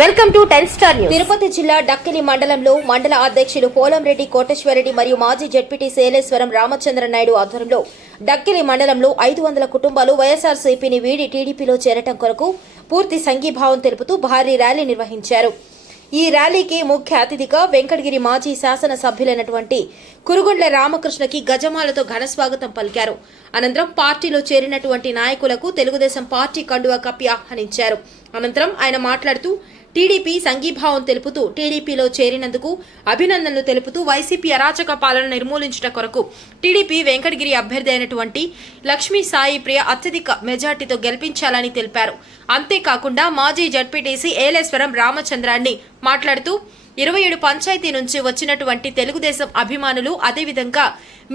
Welcome to 10 star news. Tirupati జిల్లా డక్కిలి మండలంలో మండల అధ్యక్షులు పోలంరెడ్డి కోటేశ్వరరెడ్డి మరియు మాజీ జెడ్పీటీ సేలేశ్వరం రామచంద్ర నాయుడు ఆధ్వర్యంలో డక్కిలి మండలంలో 500 కుటుంబాలు వైఎస్ఆర్సీపీని వీడి టీడీపీలో చేరటం కొరకు పూర్తి సంఘీభావం తెలుపుతూ భారీ ర్యాలీ నిర్వహించారు. ఈ ర్యాలీకి ముఖ్య అతిథిగా వెంకటగిరి మాజీ శాసన సభ్యులైనటువంటి కురుగుండ్ల రామకృష్ణకి గజమాలతో ఘనస్వాగతం పలికారు. అనంతరం పార్టీలో చేరినటువంటి నాయకులకు తెలుగుదేశం పార్టీ కండువా కప్పి ఆహ్వానించారు. అనంతరం ఆయన మాట్లాడుతూ టీడీపీ సంఘీభావం తెలుపుతూ టీడీపీలో చేరినందుకు అభినందనలు తెలుపుతూ వైసీపీ అరాచక పాలన నిర్మూలించడం కొరకు టీడీపీ వెంకటగిరి అభ్యర్థి అయినటువంటి లక్ష్మీ సాయి ప్రియ అత్యధిక మెజార్టీతో గెలిపించాలని తెలిపారు. అంతేకాకుండా మాజీ జడ్పీటీసీ ఏలేశ్వరం రామచంద్రాన్ని మాట్లాడుతూ 27 పంచాయతీ నుంచి వచ్చినటువంటి తెలుగుదేశం అభిమానులు అదేవిధంగా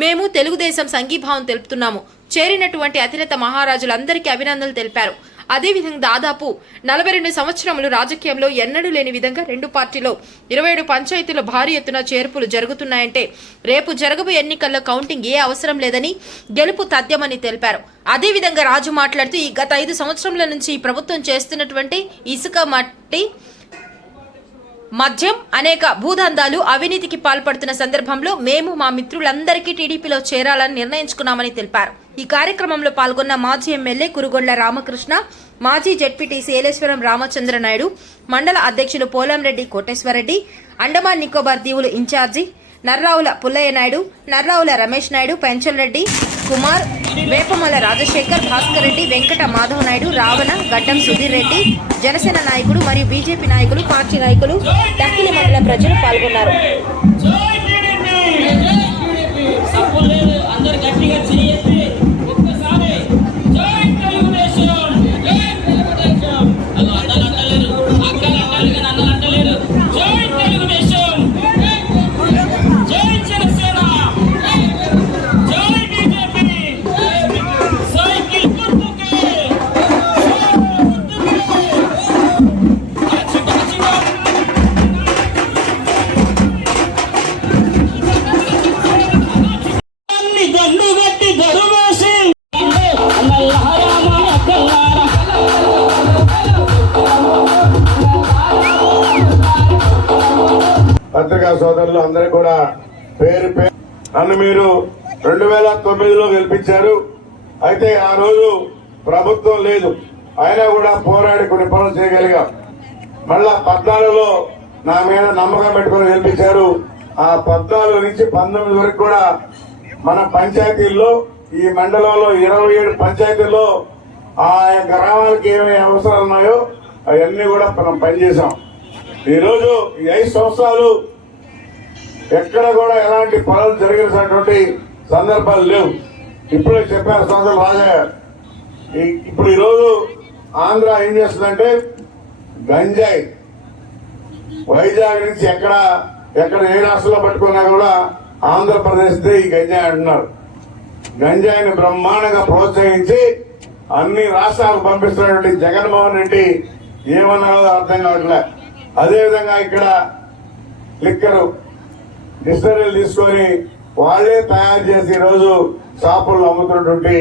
మేము తెలుగుదేశం సంఘీభావం తెలుపుతున్నాము. చేరినటువంటి అతిరథ మహారాజులందరికీ అభినందనలు తెలిపారు. అదేవిధంగా దాదాపు 42 సంవత్సరములు రాజకీయంలో ఎన్నడూ లేని విధంగా రెండు పార్టీలో 27 పంచాయతీలో భారీ ఎత్తున చేర్పులు జరుగుతున్నాయంటే రేపు జరగబోయే ఎన్నికల్లో కౌంటింగ్ ఏ అవసరం లేదని గెలుపు తథ్యమని తెలిపారు. అదేవిధంగా రాజు మాట్లాడుతూ ఈ గత 5 సంవత్సరాల నుంచి ఈ ప్రభుత్వం చేస్తున్నటువంటి ఇసుక మట్టి మద్యం అనేక భూదందాలు అవినీతికి పాల్పడుతున్న సందర్భంలో మేము మా మిత్రులందరికీ టీడీపీలో చేరాలని నిర్ణయించుకున్నామని తెలిపారు. ఈ కార్యక్రమంలో పాల్గొన్న మాజీ ఎమ్మెల్యే కురుగుండ్ల రామకృష్ణ, మాజీ జెడ్పీటీసీ ఏలేశ్వరం రామచంద్ర నాయుడు, మండల అధ్యక్షులు పోలంరెడ్డి కోటేశ్వరరెడ్డి, అండమాన్ నికోబార్ దీవులు ఇన్ఛార్జి నర్రావుల పుల్లయ్య నాయుడు, నర్రావుల రమేష్ నాయుడు, పెంచల్రెడ్డి కుమార్, వేపమల రాజశేఖర్, భాస్కర్ రెడ్డి, వెంకట మాధవ్ నాయుడు, రావణ, గడ్డం సుధీర్ రెడ్డి, జనసేన నాయకులు మరియు బీజేపీ నాయకులు, పార్టీ నాయకులు, డక్కిలి మండల ప్రజలు పాల్గొన్నారు. పత్రికా సోదరులు అందరూ కూడా పేరు నన్ను మీరు 2009లో గెలిపించారు. అయితే ఆ రోజు ప్రభుత్వం లేదు, అయినా కూడా పోరాడి కొన్ని పనులు చేయగలిగాం. మళ్ళా 14లో నా మీద నమ్మకం పెట్టుకుని గెలిపించారు. ఆ 14 నుంచి 19 వరకు కూడా మన పంచాయతీల్లో ఈ మండలంలో 27 పంచాయతీల్లో ఆ గ్రామాలకు ఏమేమి అవసరాలు ఉన్నాయో అవన్నీ కూడా మనం పనిచేసాం. ఈరోజు ఈ 5 సంవత్సరాలు ఎక్కడ కూడా ఎలాంటి పనులు జరిగినటువంటి సందర్భాలు లేవు. ఇప్పుడే చెప్పారు సోదరులు రాజయ్య. ఇప్పుడు ఈరోజు ఆంధ్ర ఏం చేస్తుందంటే గంజాయి వైజాగ్ నుంచి ఎక్కడ ఏ రాష్ట్రంలో పట్టుకున్నా కూడా ఆంధ్రప్రదేశ్ ఈ గంజాయి అంటున్నారు. గంజాయిని బ్రహ్మాండంగా ప్రోత్సహించి అన్ని రాష్ట్రాలకు పంపిస్తున్నటువంటి జగన్మోహన్ రెడ్డి ఏమన్నారో అర్థం కావట్లే. అదేవిధంగా ఇక్కడ లిక్కరు డిస్టరీలు తీసుకొని వాళ్లే తయారు చేసి ఈరోజు షాపుల్లో అమ్ముతున్నటువంటి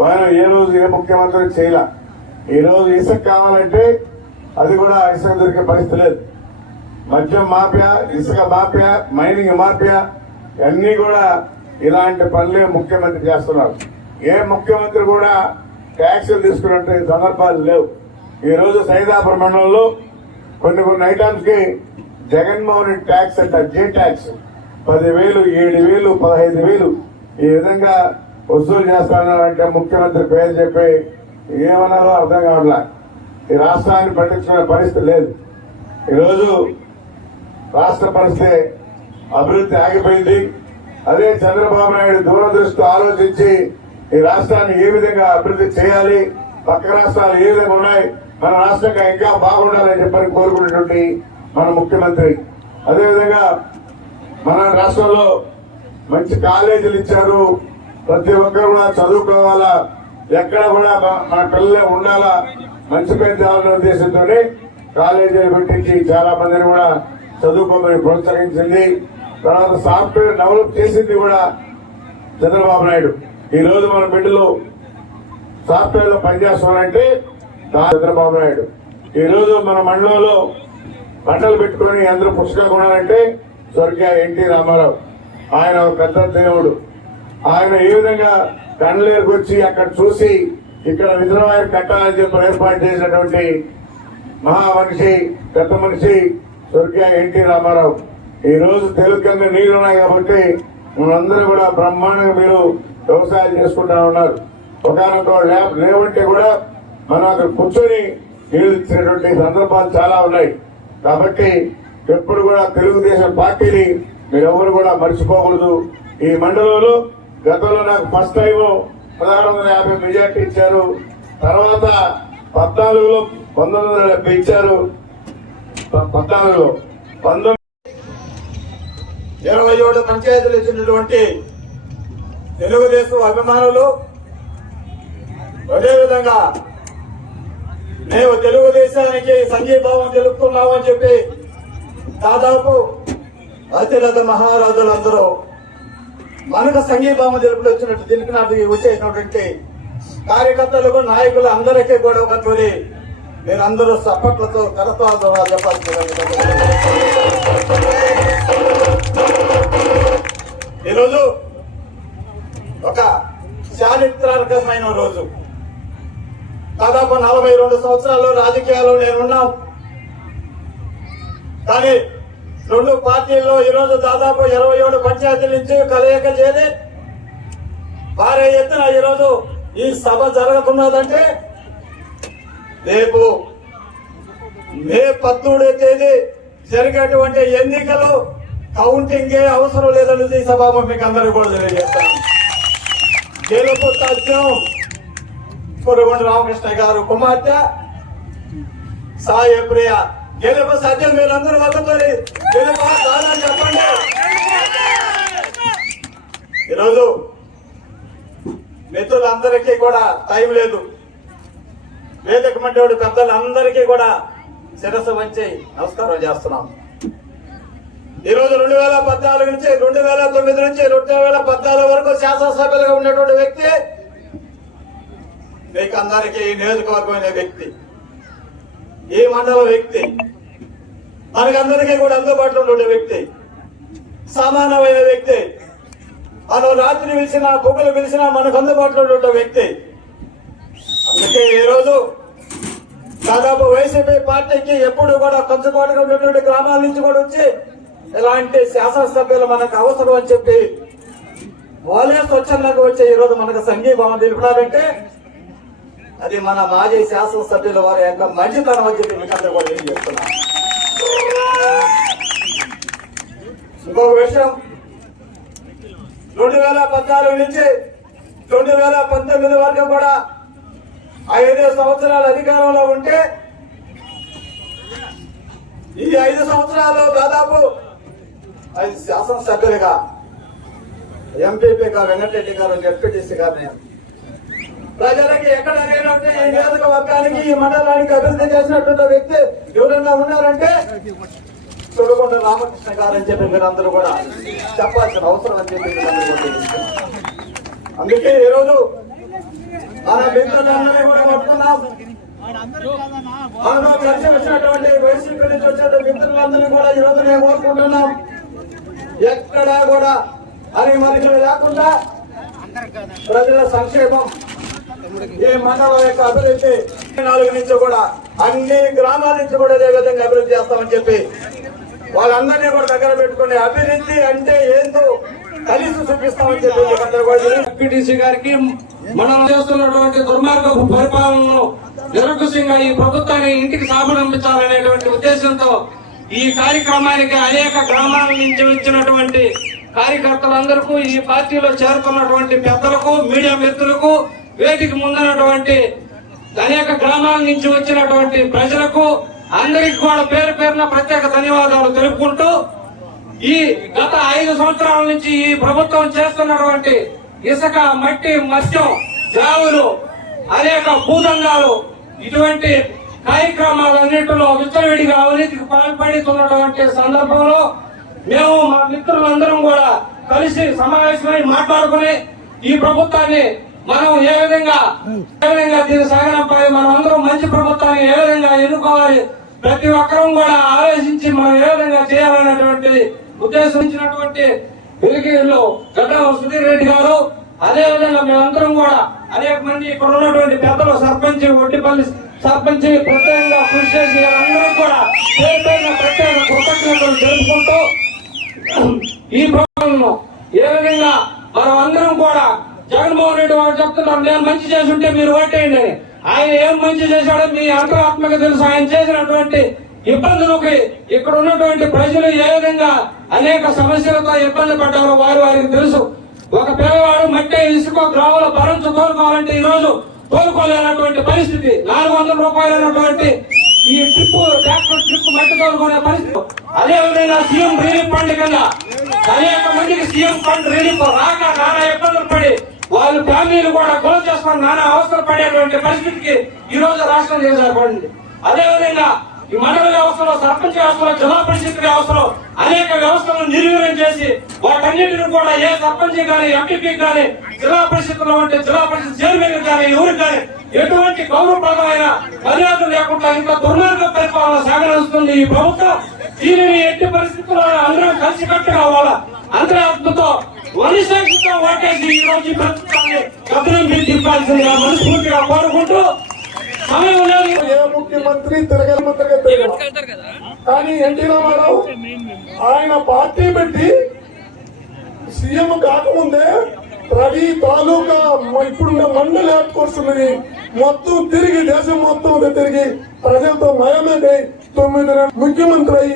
వారు ఏ రోజు ఏ ముఖ్యమంత్రి చేయాల. ఈరోజు ఇసుక కావాలంటే అది కూడా ఇసుక దొరికే పరిస్థితి లేదు. మద్యం మాఫియా, ఇసుక మాఫియా, మైనింగ్ మాఫియా అన్ని కూడా ఇలాంటి పనులే ముఖ్యమంత్రి చేస్తున్నారు. ఏ ముఖ్యమంత్రి కూడా ట్యాక్సులు తీసుకున్నట్టు సందర్భాలు లేవు. ఈ రోజు సైదాపురం మండలంలో కొన్ని ఐటమ్స్ కి జగన్మోహన్ రెడ్డి ట్యాక్స్ అంట, జే ట్యాక్స్ 10,000, 7,000, 15,000 ఈ విధంగా వసూలు చేస్తానంటే ముఖ్యమంత్రి పేరు చెప్పి ఏమన్నారో అర్థం కావట్లా. ఈ రాష్ట్రాన్ని పట్టించుకునే పరిస్థితి లేదు. ఈరోజు రాష్ట్ర పరిస్థితి అభివృద్ధి ఆగిపోయింది. అదే చంద్రబాబు నాయుడు దూరదృష్టితో ఆలోచించి ఈ రాష్ట్రాన్ని ఏ విధంగా అభివృద్ధి చేయాలి, పక్క రాష్ట్రాలు ఏ విధంగా ఉన్నాయి, మన రాష్ట్రంగా ఇంకా బాగుండాలని చెప్పని కోరుకునేటువంటి మన ముఖ్యమంత్రి. అదేవిధంగా మన రాష్ట్రంలో మంచి కాలేజీలు ఇచ్చారు. ప్రతి ఒక్కరు కూడా చదువుకోవాలా, ఎక్కడ కూడా మన పిల్లలే ఉండాలా, మంచి పేరు తేవాలనే ఉద్దేశంతోనే కాలేజీలు పెట్టించి చాలా మందిని కూడా చదువుకోమని ప్రోత్సహించింది. తర్వాత సాఫ్ట్వేర్ డెవలప్ చేసింది కూడా చంద్రబాబు నాయుడు. ఈ రోజు మన బిడ్డలు సాఫ్ట్వేర్ లో పనిచేస్తున్నారంటే చంద్రబాబు నాయుడు. ఈ రోజు మన మండలంలో మంటలు పెట్టుకొని అందరూ పుస్తకాలు కొనాలంటే స్వర్గీయ ఎన్టీ రామారావు. ఆయన ఒక పెద్ద దేవుడు. ఆయన ఏ విధంగా కండ్లేరుకు వచ్చి అక్కడ చూసి ఇక్కడ విజయవాడ కట్టాలని చెప్పి ఏర్పాటు చేసినటువంటి మహామనిషి, పెద్ద మనిషి స్వర్గీయ ఎన్టీ రామారావు. ఈ రోజు తెలుగు కింద నీళ్లున్నాయి కాబట్టి మనందరూ కూడా బ్రహ్మాండంగా మీరు వ్యవసాయం చేసుకుంటా ఉన్నారు. ఒకనొక లేవంటే కూడా మనం అక్కడ కూర్చొని నీళ్లు ఇచ్చినటువంటి సందర్భాలు చాలా ఉన్నాయి. కాబట్టి ఎప్పుడు కూడా తెలుగుదేశం పార్టీని మీరెవరు కూడా మర్చిపోకూడదు. ఈ మండలంలో గతంలో నాకు ఫస్ట్ టైం 1650 మెజార్టీ ఇచ్చారు. తర్వాత 14లో 1970 ఇచ్చారు. 14లో 27 పంచాయతీలు ఇచ్చినటువంటి తెలుగుదేశం అభిమానులు, అదేవిధంగా మేము తెలుగుదేశానికి సంఘీభావం తెలుపుతున్నామని చెప్పి దాదాపు అతిరథ మహారాజులందరూ మనకు సంఘీభావం తెలిపినట్టు వచ్చేసినటువంటి కార్యకర్తలకు, నాయకులు అందరికీ కూడా ఒక తొలి మీరందరూ సప్పట్లతో కరతాలతో చెప్పాల్సిన ఈరోజు ఒక చారిత్రాత్మకమైన రోజు. దాదాపు 42 సంవత్సరాలు రాజకీయాల్లో నేనున్నాం. కానీ రెండు పార్టీల్లో ఈరోజు దాదాపు 27 పంచాయతీల నుంచి కలయిక చేరి భారీ ఎత్తున ఈరోజు ఈ సభ జరుగుతున్నదంటే రేపు మే 17వ తేదీ జరిగేటువంటి ఎన్నికలు కౌంటింగే అవసరం లేదని ఈ సభ మీకు అందరూ కూడా తెలియజేస్తాను. గెలుపు తథ్యం కురగొండ రామకృష్ణ గారు కుమార్తె సాయి ప్రియ. గెలుపు సత్యం మీరందరూ వదులుకొని గెలుపు కాదని చెప్పండి. ఈరోజు మిత్రులందరికీ కూడా టైం లేదు. వేదిక మండలి పెద్దలందరికీ కూడా శిరస్సు వంచి నమస్కారం చేస్తున్నాం. ఈరోజు 2014 నుంచి 2009 నుంచి 2014 వరకు శాసనసభ్యులుగా ఉన్నటువంటి వ్యక్తి, మీకు అందరికీ ఈ నియోజకవర్గమైన వ్యక్తి, ఈ మండల వ్యక్తి, మనకందరికీ కూడా అందుబాటులో ఉండే వ్యక్తి, సమానమైన వ్యక్తి. మనం రాత్రి పిలిచినా పొగలు పిలిచినా మనకు అందుబాటులో ఉండే వ్యక్తి. అందుకే ఈ రోజు దాదాపు వైసీపీ పార్టీకి ఎప్పుడు కూడా కొంచెపాటుగా ఉన్నటువంటి గ్రామాల నుంచి కూడా వచ్చి ఇలాంటి శాసనసభ్యులు మనకు అవసరం అని చెప్పి వాళ్ళే స్వచ్ఛందంగా వచ్చి ఈ రోజు మనకు సంఘీభావం తెలిపినారంటే అది మన మాజీ శాసనసభ్యుల వారి యొక్క మంచితనం అని చెప్పి మీకు అందరూ కూడా ఏం చేస్తున్నాం. ఇంకొక విషయం, 2014 నుంచి 2019 వరకు కూడా 5 సంవత్సరాలు అధికారంలో ఉంటే ఈ 5 సంవత్సరాలు దాదాపు 5 శాసనసభ్యులుగా ఎంపీపీగా వెంకటరెడ్డి గారు, డిప్యూటీసీ గారిని ప్రజలకి ఎక్కడ లేనంటే ఈ నియోజకవర్గానికి, ఈ మండలానికి అభివృద్ధి చేసినటువంటి వ్యక్తి ఎవరైనా ఉన్నారంటే చూడకొండ రామకృష్ణ గారు అని చెప్పి మీరందరూ కూడా చెప్పాల్సిన అవసరం అని చెప్పి అందుకే ఈరోజు మన మిత్రులందరినీ కూడా పట్టుకున్నాం. మనలో కలిసి వచ్చినటువంటి వైసీపీ నుంచి వచ్చినటువంటి మిత్రులందరినీ కూడా ఈరోజు నేను కోరుకుంటున్నాం, ఎక్కడా కూడా అని మనకి లేకుండా ప్రజల సంక్షేమం, ఈ మండలం యొక్క అభివృద్ధి 4 నుంచి కూడా అన్ని గ్రామాల నుంచి కూడా ఇదే విధంగా అభివృద్ధి చేస్తామని చెప్పి వాళ్ళందరినీ కూడా దగ్గర పెట్టుకుని అభివృద్ధి అంటే ఏందో కలిసి చూపిస్తామని చెప్పి డిప్యూటీసీ గారికి మనం చేస్తున్నటువంటి దుర్మార్గపు పరిపాలనను నిరంకుశంగా ఈ ప్రభుత్వాన్ని ఇంటికి సాగనంపించాలనేటువంటి ఉద్దేశంతో ఈ కార్యక్రమానికి అనేక గ్రామాల నుంచి వచ్చినటువంటి కార్యకర్తలందరికీ, ఈ పార్టీలో చేరుకున్నటువంటి పెద్దలకు, మీడియా మిత్రులకు, వేదిక ముందున్నటువంటి అనేక గ్రామాల నుంచి వచ్చినటువంటి ప్రజలకు అందరికి కూడా పేరు పేరున ప్రత్యేక ధన్యవాదాలు తెలుపుకుంటూ, ఈ గత 5 సంవత్సరాల నుంచి ఈ ప్రభుత్వం చేస్తున్నటువంటి ఇసుక, మట్టి, మత్స్యం, జావులు, అనేక భూదంగాలు, ఇటువంటి కార్యక్రమాలన్నింటిలో విచ్చలవిడిగా అవినీతికి పాల్పడుతున్నటువంటి సందర్భంలో మేము మా మిత్రులందరం కూడా కలిసి సమావేశమై మాట్లాడుకుని ఈ ప్రభుత్వాన్ని మనం ఏ విధంగా దీని సాగనంపై మనం అందరం మంచి ప్రభుత్వాన్ని ఏ విధంగా ఎన్నుకోవాలి, ప్రతి ఒక్కరూ కూడా ఆలోచించి మనం ఏ విధంగా చేయాలనేటువంటి ఉద్దేశించినటువంటి వెలిగిరిలో గడ్డం సుధీర్ రెడ్డి గారు, అదే విధంగా మేమందరం కూడా అనేక మంది ఇక్కడ ఉన్నటువంటి పెద్దలు, సర్పంచ్, ఒడ్డిపల్లి సర్పంచ్ ప్రత్యేకంగా కృషి చేసి అందరూ కూడా పేరు పేరున ప్రత్యేక కృతజ్ఞతలు తెలుపుకుంటూ ఈ ప్రోగ్రాంను ఏ విధంగా మనం అందరం కూడా జగన్మోహన్ రెడ్డి వారు చెప్తున్నారు, నేను మంచి చేసి ఉంటే మీరు ఓటేయండి అని. ఆయన ఏం మంచి చేశాడో మీ అంతరాత్మక తెలుసు. ఆయన చేసినటువంటి ఇబ్బందులకి ఇక్కడ ఉన్నటువంటి ప్రజలు ఏ విధంగా అనేక సమస్యలతో ఇబ్బంది పడ్డారో వారికి తెలుసు. ఒక పిల్లవాడు మట్టి ఇసుక గ్రామంలో భరించు తోలుకోవాలంటే ఈ రోజు తోలుకోలేనటువంటి పరిస్థితి. 400 రూపాయలైనటువంటి ఈ ట్రాక్టర్ ట్రిప్ మట్టి తోలుకునే పరిస్థితి. అదే విధంగా సీఎం రిలీఫ్ ఫండ్ కింద అనేక మందికి సీఎం ఫండ్ రిలీఫ్ రాక నానా ఇబ్బందులు పడి వాళ్ళ ఫ్యామిలీలు కూడా గొడవ చేసుకుని నానా అవసరం పడేటువంటి పరిస్థితికి ఈ రోజు రాష్ట్రం చేశారు. అదే విధంగా ఈ మండల వ్యవస్థలో, సర్పంచ్ వ్యవస్థలో, జిల్లా పరిషత్ వ్యవస్థలో అనేక వ్యవస్థలను నిర్వీర్యం చేసి వాటన్నిటిని కూడా ఏ సర్పంచ్ కానీ, ఎంపీపీ కానీ, జిల్లా పరిషత్లో ఉంటే జిల్లా పరిషత్ చైర్మన్ కానీ, ఎవరికి కానీ ఎటువంటి గౌరవప్రదమైన మర్యాద లేకుండా ఇంకా దుర్మార్గ పరిపాలన సాగనిస్తుంది ఈ ప్రభుత్వం. దీనిని ఎట్టి పరిస్థితుల్లో అందరం కలిసికట్టుగా వాళ్ళ అంతరాత్మతో వనిశేషంతో ఓటేసి ఈ రోజు ఈ ప్రభుత్వాన్ని గమనం తిప్పాల్సిందిగా మనస్ఫూర్తిగా కోరుకుంటూ సమయం లేదు. ఏ ముఖ్యమంత్రి తిరగల కానీ ఎన్టీ రామారావు ఆయన పార్టీ పెట్టి సీఎం కాకముందే ప్రతి తాలూకా ఇప్పుడున్న మండలి హెడ్ కోర్స్ ఉన్నది మొత్తం తిరిగి దేశం మొత్తం తిరిగి ప్రజలతో మయమే 9 ముఖ్యమంత్రి అయి